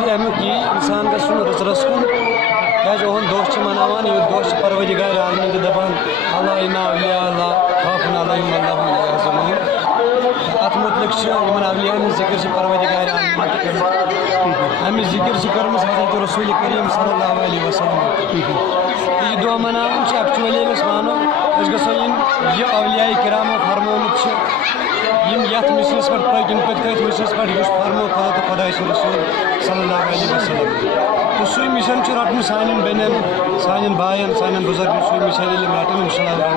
असली अमुक ये इंसान गन रस रस कुन क्या दोस्त मनावान यह दोस्त परवदिगार आलमीन दपान अल्लाह इन्ना अवलिया अल्लाह खाफुन अलैहिम अल्लाहुम ला यहज़नून अत मुतलक अवलियान जिक्र परवदिगार अमिस जिक्र कर्मस हज़रत रसूल करीम सल्लल्लाहु अलैहि वसल्लम यह दुआ मनावन एक्चुअली मानो गो यह अवलिया किरामो फरमोमुत यथ मिशनस पे पकन पे तथ मिशनस पे फरमो तो खुदा रसूल सल्लल्लाहु अलैहि वसल्लम तो सू मिशन रटन सान बेन सान बायन सान बुजुर्ग सू मिशन रटन इंशाअल्लाह।